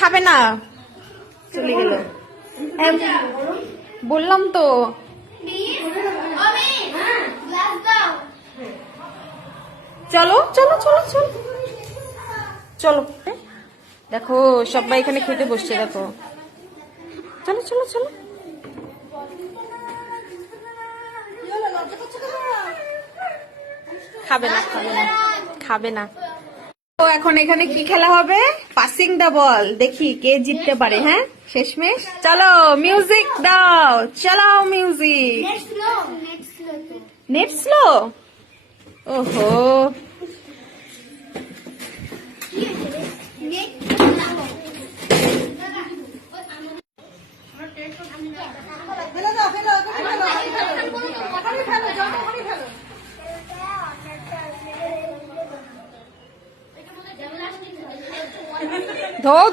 খাবে না, চলে গেল। বললাম তো চলো চলো চলো চলো চলো। দেখো সবাই এখানে খেতে বসছে, দেখো চলো চলো চলো। খাবে না খাবে না খাবে না। তো এখন এখানে কি খেলা হবে? পাসিং দ্য বল, দেখি কে জিততে পারে। হ্যাঁ শেষমেশ চলো মিউজিক দাও, চালাও মিউজিক। নেট স্লো, ওহো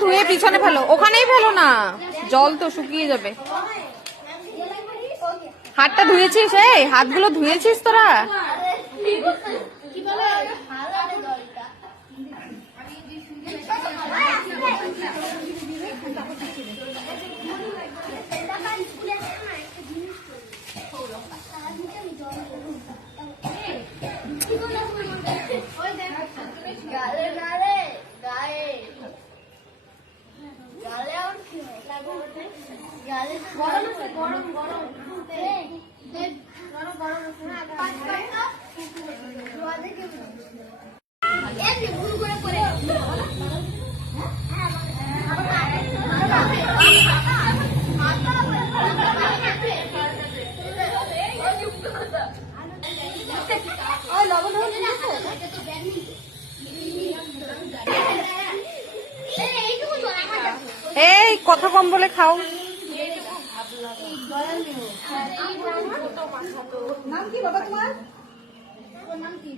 ধুয়ে পিছনে ফেলো, ওখানেই ফেলো না, জল তো শুকিয়ে যাবে। হাতটা ধুয়েছিস? এই হাতগুলো ধুয়েছিস তোরা? এই কথা কম বলে খাও। নাম কি বাবা তোমার? নাম কি?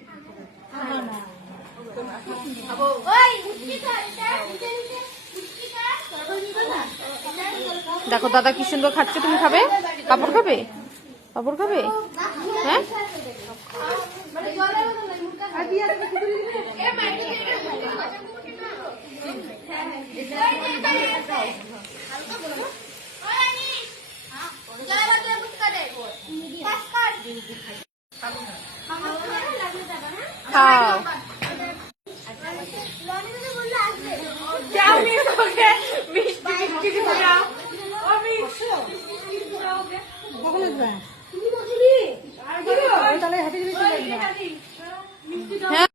দেখো দাদা কি সুন্দর খাচ্ছে, তুমি খাবে? পাপড় খাবে? পাপড় খাবে? হ্যাঁ খাও। হ্যাঁ